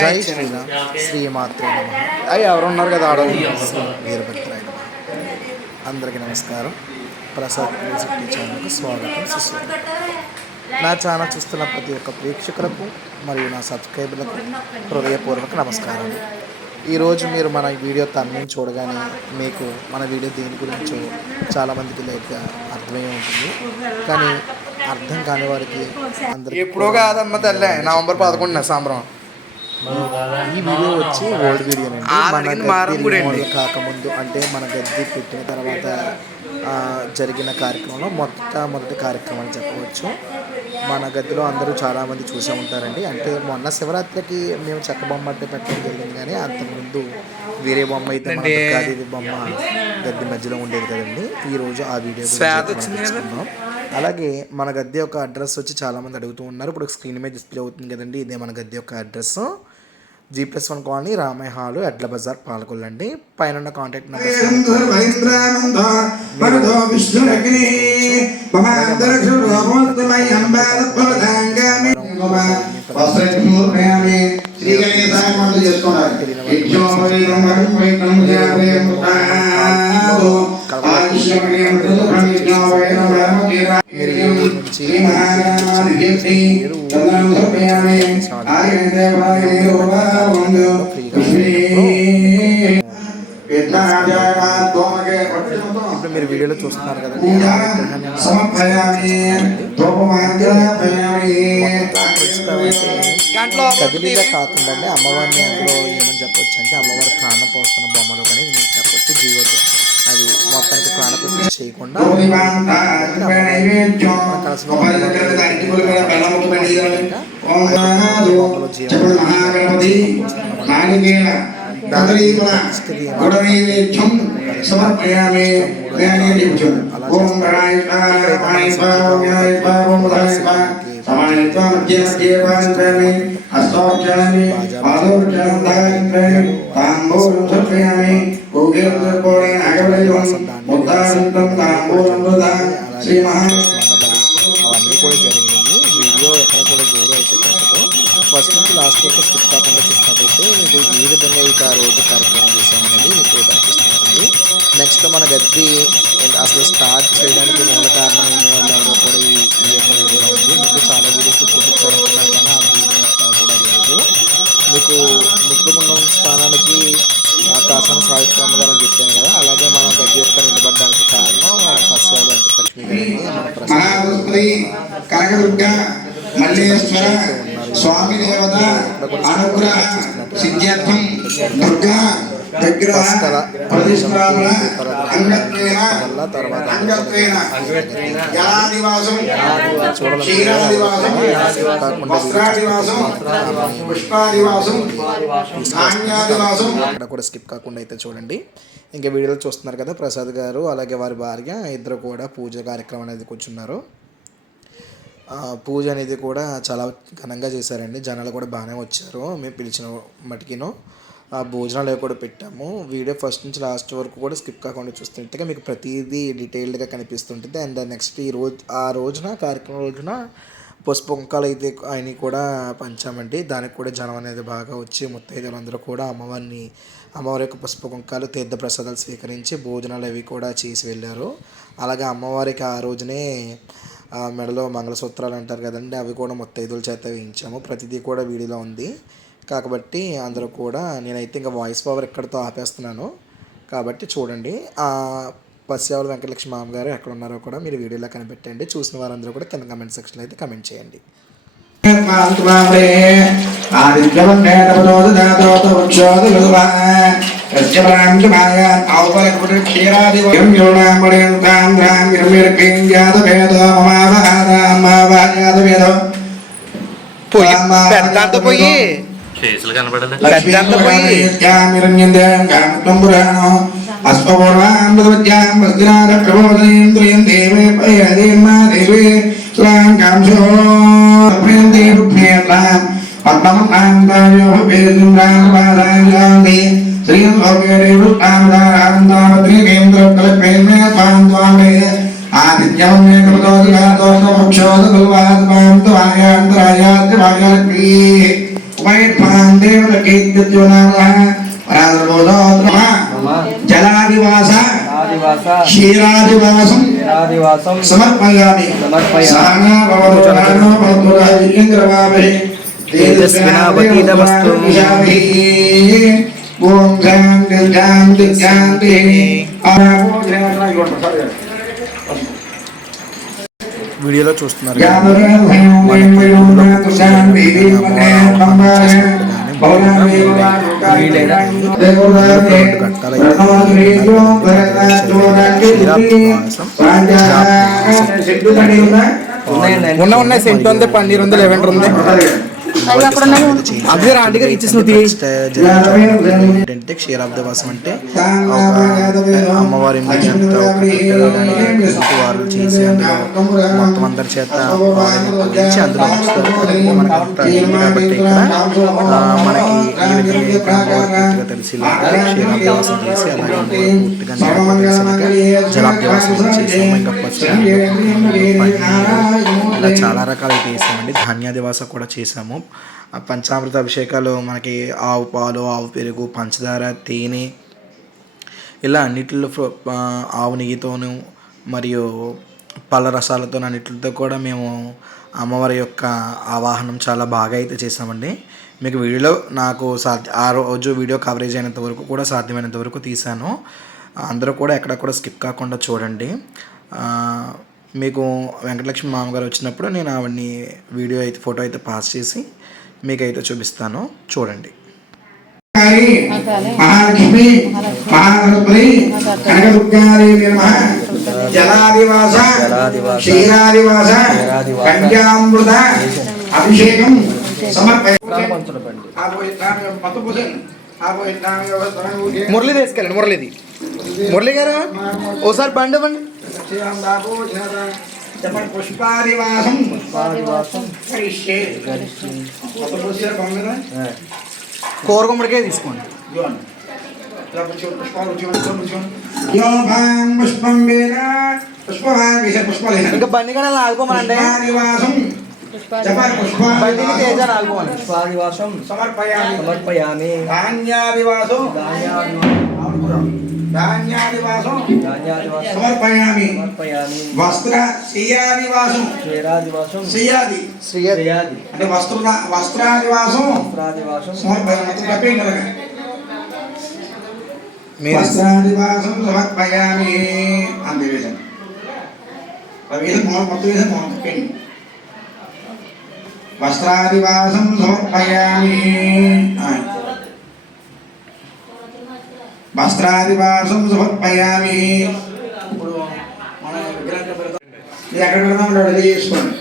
జై శ్రీరామ్ శ్రీమాత్రే నమః. అయ్యి ఎవరు ఉన్నారు కదా ఆడవాళ్ళు వీరభద్రాయ నమః. అందరికీ నమస్కారం. ప్రసాద్ మ్యూజిక్ ఛానల్కు స్వాగతం సుస్వాగతం. నా ఛానల్ చూస్తున్న ప్రతి ఒక్క ప్రేక్షకులకు మరియు నా సబ్స్క్రైబర్లకు హృదయపూర్వక నమస్కారాలు. ఈరోజు మీరు మన వీడియో తమ్మిని చూడగానే మీకు మన వీడియో దేని గురించో చాలామందికి లైక్ అర్థమై ఉంటుంది. కానీ అర్థం కాని వారికి అందరికీ ఎప్పుడో కాదమ్మ తల్లే నవంబర్ 11 సాంబ్రం. ఈ వీడియో వచ్చి ఓల్డ్ వీడియోనండి. మన గద్దె కాకముందు అంటే మన గద్దె పెట్టిన తర్వాత జరిగిన కార్యక్రమంలో మొదటి కార్యక్రమం అని చెప్పవచ్చు. మన గదిలో అందరూ చాలామంది చూసే ఉంటారండి. అంటే మొన్న శివరాత్రికి మేము చెక్క బొమ్మ అంటే పెట్టడం జరిగింది, కానీ అంతకుముందు వేరే బొమ్మ అయితే మన బొమ్మ గద్దె మధ్యలో ఉండేది కదండి. ఈరోజు ఆ వీడియో తెలుసుకుందాం. అలాగే మన గద్దె యొక్క అడ్రస్ వచ్చి చాలామంది అడుగుతూ ఉన్నారు. ఇప్పుడు స్క్రీన్ మీద డిస్ప్లే అవుతుంది కదండి, ఇదే మన గద్దె యొక్క address. G+1 colony, Ramayya hall, ఎడ్ల బజార్, పాలకొల్లు అండి. పైన కాంటాక్ట్ నెంబర్ ఇప్పుడు మీరు వీడియోలో చూస్తున్నారు కదండి. కదిలిగా కాకుండా అమ్మవారిని అందులో ఏమని చెప్పొచ్చు అంటే అమ్మవారి ప్రాణం పోస్తున్న బొమ్మలు కానీ మీరు చెప్పొచ్చు. జీవోతో అది మొత్తానికి ప్రాణప్రతిష్ఠ చేయకుండా అవన్నీ కూడా జరిగినాయి. వీడియో ఎక్కడ కూడా వేరే అయితే కట్టదు. ఫస్ట్ నుంచి లాస్ట్ వరకు స్కిప్ కాకుండా చూసినట్టయితే మీకు ఏ విధంగా అయితే ఆ రోజు కార్యక్రమం చేశామనేది మీకు కనిపిస్తుంది. నెక్స్ట్ మన గద్దె అసలు స్టార్ట్ చేయడానికి మూల కారణమైన వాళ్ళు ఎవరో కూడా ఈ యొక్క వీడియో ఉంది. ముందు చాలా వీడియోస్ చూపించాలనుకున్నాను కానీ ఆ వీడియో ఎక్కడ కూడా లేదు. మీకు ముక్కుకుండం స్థానానికి కాసాని సావిత్రమ్మ గారు అని చెప్పాను కదా, అలాగే మన గద్దె యొక్క నిలబడడానికి కారణం ఫస్యాలు వెంకటలక్ష్మి మల్లేశ్వర స్వామి దేవత అనుగ్రహ సిద్ధ్యర్థం దుర్గా విగ్రహ ప్రతిష్టాపన అంగత్వేన జలాదివాసం క్షీరాదివాసం వస్త్రాదివాసం పుష్పాదివాసం ధాన్యాదివాసం. అక్కడ కూడా స్కిప్ కాకుండా అయితే చూడండి. ఇంకా వీడియోలో చూస్తున్నారు కదా, ప్రసాద్ గారు అలాగే వారి భార్య ఇద్దరు కూడా పూజ కార్యక్రమం అనేది కూర్చున్నారు. పూజ అనేది కూడా చాలా ఘనంగా చేశారండి. జనాలు కూడా బాగానే వచ్చారు. మేము పిలిచిన మటుకిను భోజనాలు కూడా పెట్టాము. వీడియో ఫస్ట్ నుంచి లాస్ట్ వరకు కూడా స్కిప్ కాకుండా చూస్తుంటే మీకు ప్రతిదీ డీటెయిల్డ్గా కనిపిస్తుంటుంది. అండ్ నెక్స్ట్ ఆ కార్యక్రమం రోజున పసుపు కుంకాలు అయితే ఆయన కూడా పంచామండి. దానికి కూడా జనం అనేది బాగా వచ్చి ముత్తైదులు అందరూ కూడా అమ్మవారి యొక్క పసుపు కుంకాలు తీర్థ ప్రసాదాలు స్వీకరించి భోజనాలు అవి కూడా చేసి వెళ్ళారు. అలాగే అమ్మవారికి ఆ రోజునే మెడలో మంగళసూత్రాలు అంటారు కదండి, అవి కూడా ముత్తైదుల చేత వేయించాము. ప్రతిదీ కూడా వీడియోలో ఉంది కాబట్టి అందరూ కూడా నేనైతే ఇంకా వాయిస్ పవర్ ఎక్కడితో ఆపేస్తున్నాను కాబట్టి చూడండి. పస్యావల వెంకటలక్ష్మి మామగారు ఎక్కడ ఉన్నారో కూడా మీరు వీడియోలో కనిపెట్టండి. చూసిన వారందరూ కూడా కింద కమెంట్ సెక్షన్లో అయితే కమెంట్ చేయండి. పోయి ఉపయత్మాందేవకేత్యునో నమః పరాద్రబోధో నమః జలాదివాస క్షీరాదివాసం సమర్పయామి సానా భవతు ఇంద్రవాభి తేజస్వినావతీతమస్తు. ఓం శాంతి శాంతి శాంతి. వీడియోలో చూస్తున్నారు ఉన్నాయి సెంట్ ఉంది పన్నీర్ ఉంది లెవెండర్ ఉంది అదే రాండిగా ఇచ్చేసి ఏంటంటే క్షీరాబ్దవాసం అంటే ఒక అమ్మవారి ఇంటి వారు చేసి అందులో మొత్తం అందరి చేత పాలించి అందులో ఉంచుతారు. మనకు అంత కాబట్టి ఇక్కడ మనకి ఈ విధంగా పూర్తిగా తెలిసిలాగా క్షీరాబ్దవాసం చేసి అలాగే పూర్తిగా తెలిసిలాగా జలాబ్దవాసం చేసాము. ఇంకా ఇలా చాలా రకాలు చేసామండి. ధాన్యాదివాస కూడా చేసాము. పంచామృత అభిషేకాలు మనకి ఆవు పాలు, ఆవు పెరుగు, పంచదార, తేనె ఇలా అన్నిటిలో ఆవు నెయ్యితోనూ మరియు పళ్ళ రసాలతో అన్నిటితో కూడా మేము అమ్మవారి యొక్క ఆవాహనం చాలా బాగా అయితే చేసామండి. మీకు వీడియోలో నాకు ఆ రోజు వీడియో కవరేజ్ అయినంత వరకు కూడా సాధ్యమైనంత వరకు తీశాను. అందరూ కూడా ఎక్కడ కూడా స్కిప్ కాకుండా చూడండి. మీకు వెంకటలక్ష్మి మామగారు వచ్చినప్పుడు నేను ఆవిడ్ని వీడియో అయితే ఫోటో అయితే పాస్ చేసి మీకైతే చూపిస్తాను, చూడండి. మహాలక్ష్మి మహాగణపతి కనకదుర్గాదేవి నమః జలాదివాస క్షీరాదివాస కన్యామృత అభిషేకం మురళి తీసుకెళ్ళండి. మురళి గారు ఓసారి బండి ఇవ్వండి. పుష్పాదివాసం కూర గుమ్మడికాయ తీసుకోండి. ఇంకా బండి కానీ ఆగుకోమనండి. బండికి తేజాన్ని ఆగుకోమని. పుష్పాదివాసం సమర్పయామి ధాన్యాదివాసం సమర్పయామి వస్త్ర శ్రీయాదివాసం శ్రీయాది అంటే వస్త్రాదివాసం సమర్పయామి. వస్త్రాదివాసం సమర్పయామి అంతే వేసాను. మొత్తం వేసాను మొత్తం తప్పండి. వస్త్రాదివాసం సమర్పయామి వస్త్రాదివాసం సమర్పయామి. ఇప్పుడు మన మీరు ఎక్కడ పెడదాం రెడీ చేసుకోండి.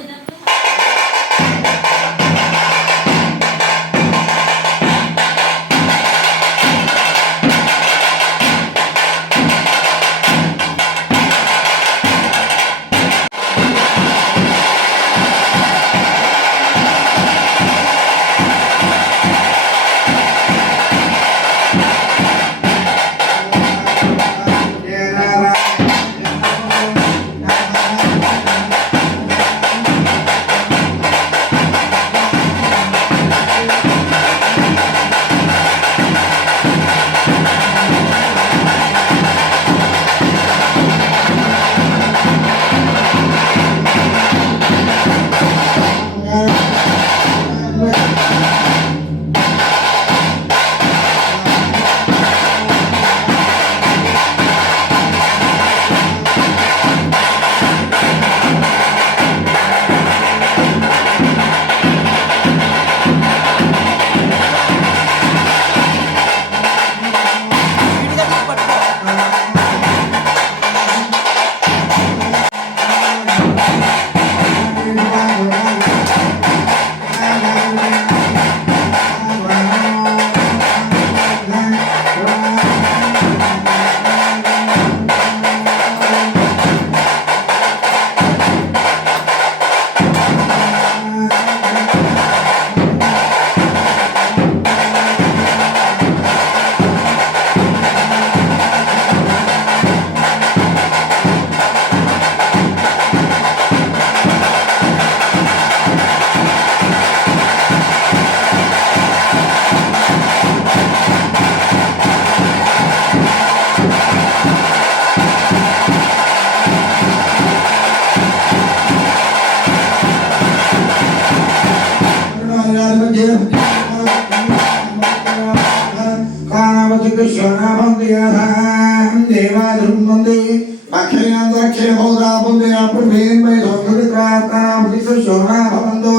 कामचिकित्सनाभन्दियाधां देवाधुर्मन्ति अक्षयान्तरक्षयभौदापुन्दिया पृथ्वीन्मय संस्कृतिप्राप्तामुचिकित्सनाभवन्तो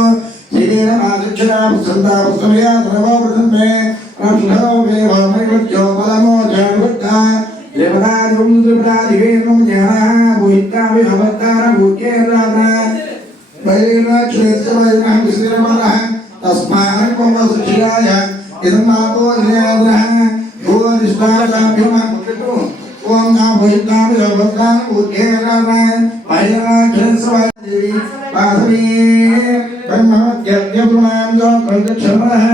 श्रीरेणमादिक्षरापुसन्तापुस्तमया सर्वप्रथमे रक्षो वेभमैवत्यो बलमो जानुवृत्ता देवतादिवं त्रिपुरादिवेनं ज्ञानः भूयिकाविभवत्तारभूत्येर्राधा वैराक्षेत्रवैनः विश्रीरमणः तस्मात् पवसुशिराय इदं मातो इलेन्द्रः भूरिष्ठाभ्यमन्तु ओं भूयिकाविभवत्तारभूत्येर्राधा वैराक्षेत्रवैदेवी वासवी ब्रह्मज्ञप्यपुमां जो प्रदक्षिणः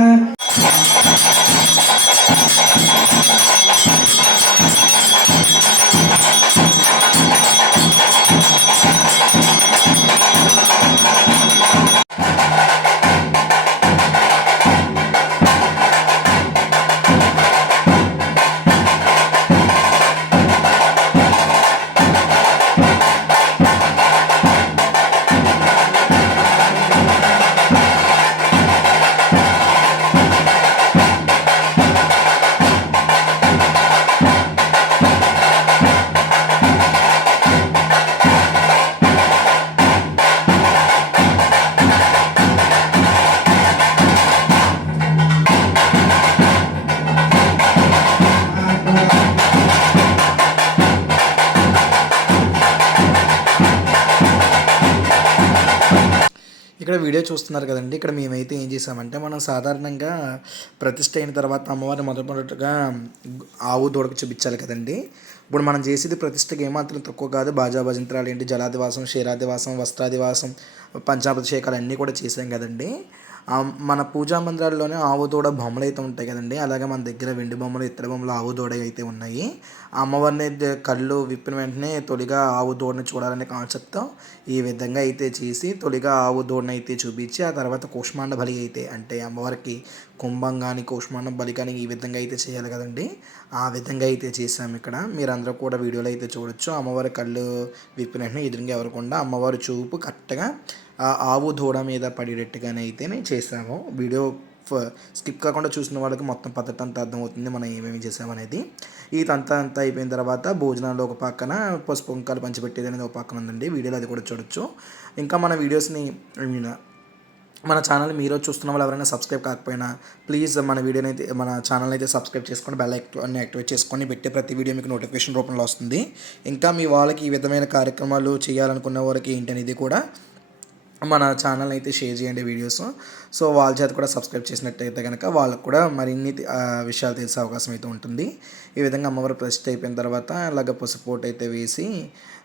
ఇక్కడ వీడియో చూస్తున్నారు కదండి. ఇక్కడ మేమైతే ఏం చేసామంటే మనం సాధారణంగా ప్రతిష్ఠ అయిన తర్వాత అమ్మవారిని మొదటగా ఆవు దూడకు చూపించాలి కదండి. ఇప్పుడు మనం చేసేది ప్రతిష్టకి ఏమాత్రం తక్కువ కాదు. బాజా భజంత్రాలు ఏంటి, జలాదివాసం, క్షీరాదివాసం, వస్త్రాదివాసం, పంచాభిషేకాలు అన్నీ కూడా చేసాం కదండి. మన పూజా మందిరాల్లోనే ఆవు దూడ బొమ్మలు అయితే ఉంటాయి కదండి. అలాగే మన దగ్గర వెండి బొమ్మలు, ఇత్తడి బొమ్మలు, ఆవు దూడ అయితే ఉన్నాయి. ఆ అమ్మవారిని కళ్ళు విప్పిన వెంటనే తొలిగా ఆవు దూడని చూడాలనే కాన్సెప్ట్తో ఈ విధంగా అయితే చేసి తొలిగా ఆవు దూడని అయితే చూపించి ఆ తర్వాత కూష్మాండ బలి అయితే అంటే అమ్మవారికి కుంభం కానీ కూష్మాండం బలి కానీ ఈ విధంగా అయితే చేయాలి కదండి. ఆ విధంగా అయితే చేసాము. ఇక్కడ మీరందరూ కూడా వీడియోలో అయితే చూడొచ్చు. అమ్మవారి కళ్ళు విప్పిన వెంటనే ఎదురుగా ఎవరకుండా అమ్మవారి చూపు కరెక్ట్గా ఆ ఆవు దూడ మీద పడేటట్టుగానే అయితే నేను చేసాము. వీడియో స్కిప్ కాకుండా చూసిన వాళ్ళకి మొత్తం పద్ధతి అంతా అర్థమవుతుంది మనం ఏమేమి చేసామనేది. ఈ అంతా అయిపోయిన తర్వాత భోజనాలు ఒక పక్కన, పసుపు కుంకాలు పంచిపెట్టేది అనేది ఒక పక్కన ఉందండి. వీడియోలో అది కూడా చూడొచ్చు. ఇంకా మన వీడియోస్ని మన ఛానల్ మీరు చూస్తున్న వాళ్ళు ఎవరైనా సబ్స్క్రైబ్ కాకపోయినా ప్లీజ్ మన వీడియోని అయితే మన ఛానల్ అయితే సబ్స్క్రైబ్ చేసుకొని బెల్ అన్ని యాక్టివేట్ చేసుకొని పెట్టే ప్రతి వీడియో మీకు నోటిఫికేషన్ రూపంలో వస్తుంది. ఇంకా మీ వాళ్ళకి ఈ విధమైన కార్యక్రమాలు చేయాలనుకున్న వారికి ఏంటనేది కూడా మన ఛానల్ అయితే షేర్ చేయండి వీడియోస్. సో వాళ్ళ చేత కూడా సబ్స్క్రైబ్ చేసినట్టయితే కనుక వాళ్ళకు కూడా మరిన్ని విషయాలు తెలిసే అవకాశం అయితే ఉంటుంది. ఈ విధంగా అమ్మవారు ప్రతిష్ఠ అయిపోయిన తర్వాత అలాగ పసుపోటు అయితే వేసి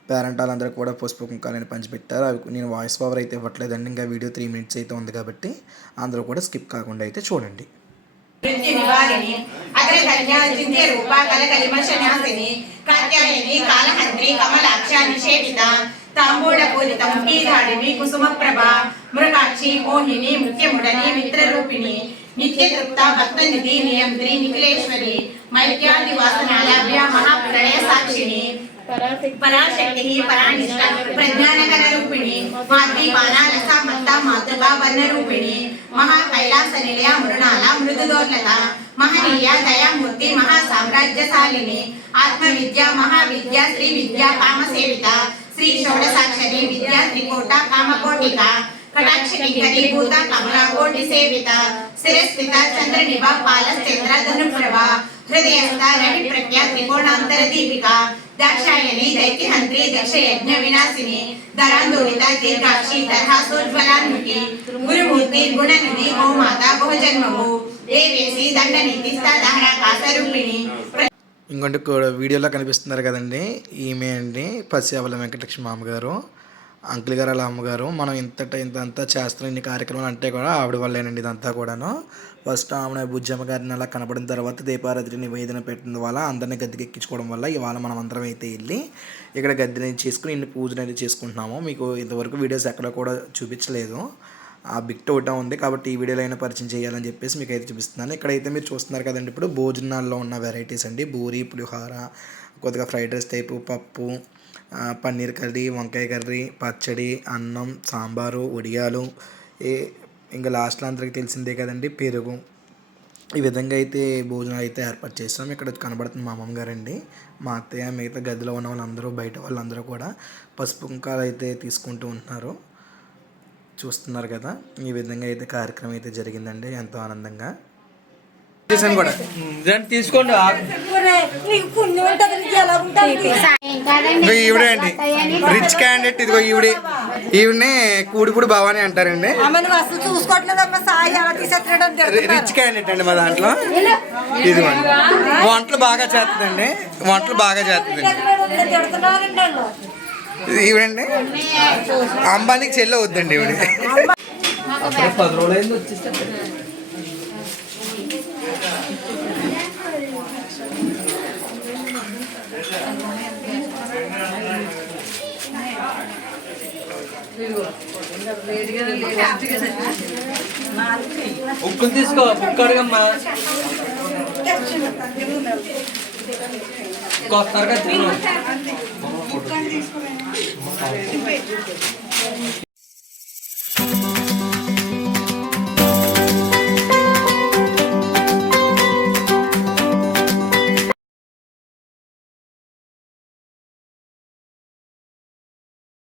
పేరెంటాలందరూ కూడా పసుపు కుంకాలని పంచిపెట్టారు. అవి నేను వాయిస్ ఓవర్ అయితే ఇవ్వట్లేదండి, ఇంకా వీడియో 3 minutes అయితే ఉంది కాబట్టి అందరూ కూడా స్కిప్ కాకుండా అయితే చూడండి. తాంబూలపూరితం పీధాడిని కుసుమప్రభ మృగాక్షి మోహిని ముఖ్యముడని మిత్రరూపిణి నిత్యతృప్త భక్తనిధి నియంత్రి నిఖిలేశ్వరి మైత్యాది వాసనాలభ్య మహాప్రళయ సాక్షిని పరాశక్తి పరానిష్ట ప్రజ్ఞానకర రూపిణి మాద్వీపానాలస మత్త మాతృకా వర్ణరూపిణి మహా కైలాస నిలయ మృణాల మృదుదోర్లత మహనీయ దయామూర్తి మహాసామ్రాజ్యశాలిని ఆత్మ విద్య మహావిద్య శ్రీ విద్య కామసేవిత శ్రీ షోడసాక్షరి విద్యా త్రికోట కామకోటిక కటాక్షికరి భూత కమలాకోటి సేవిత శిరస్థిత చంద్రనిభ పాలశ్చంద్ర ధనుప్రభ హృదయస్థ రవి ప్రజ్ఞ త్రికోణాంతర దీపిక దాక్షాయణి దైత్యహంత్రి దక్ష యజ్ఞ వినాశిని ధరాందోళిత దీర్ఘాక్షి దర్హాసోజ్వలాన్ముఖి గురుమూర్తి గుణనిధి గోమాత బహుజన్మము దేవేసి దండనీతిస్థ దహరాకాశ రూపిణి. ఇంకొంటి వీడియోలో కనిపిస్తున్నారు కదండి, ఈమె అండి పసియావల వెంకటలక్ష్మి మామగారు, అంకుల్ గారు అలా అమ్మగారు. మనం ఇంతంతా చేస్తున్న ఇన్ని కార్యక్రమాలు అంటే కూడా ఆవిడ వల్లేనండి ఇదంతా కూడాను. ఫస్ట్ ఆమె బుజ్జమ్మ గారిని అలా కనపడిన తర్వాత దీపారాత్రి నివేదన పెట్టిన వల్ల అందరినీ గద్దెకి ఎక్కించుకోవడం వల్ల ఇవాళ మనం అందరం అయితే వెళ్ళి ఇక్కడ గద్దెని చేసుకుని ఇన్ని పూజలు అయితే చేసుకుంటున్నాము. మీకు ఇంతవరకు వీడియోస్ ఎక్కడ కూడా చూపించలేదు, ఆ బిగ్ ఒకటా ఉంది కాబట్టి ఈ వీడియోలో అయినా పరిచయం చేయాలని చెప్పేసి మీకు అయితే చూపిస్తున్నాను. ఇక్కడైతే మీరు చూస్తున్నారు కదండి, ఇప్పుడు భోజనాల్లో ఉన్న వెరైటీస్ అండి. పూరి, పులిహోర, కొద్దిగా ఫ్రైడ్ రైస్ టైపు, పప్పు, పన్నీర్ కర్రీ, వంకాయ కర్రీ, పచ్చడి, అన్నం, సాంబారు, వడియాలు, ఇంకా లాస్ట్లో అందరికీ తెలిసిందే కదండి పెరుగు. ఈ విధంగా అయితే భోజనాలు అయితే ఏర్పాటు చేస్తాం. ఇక్కడ కనబడుతుంది మా అమ్మమ్మ గారండి, మా అత్తయ్య, మిగతా గదిలో ఉన్న వాళ్ళందరూ, బయట వాళ్ళందరూ కూడా పసుపు కుంకాలు అయితే తీసుకుంటూ ఉంటున్నారు. చూస్తున్నారు కదా, ఈ విధంగా అయితే కార్యక్రమం అయితే జరిగిందండి ఎంతో ఆనందంగా. చేశాను కూడా. తీసుకోండి. ఇదిగో ఈవిడే అండి రిచ్ క్యాండిడేట్. ఇదిగో ఈవిడనే కూడిపూడి భవాని అంటారండి. రిచ్ క్యాండిడేట్ అండి మా దాంట్లో. ఇదిగోండి వంటలు బాగా చేస్తుందండి, వంటలు బాగా చేస్తుందండి. ఈవిడండి అంబానీకి చెల్లి అవుద్దండి ఈవిడ. 10 రోజులైంది వచ్చేస్తే. ఉక్కుని తీసుకో, ఉక్కు అడగమ్మా. కొత్త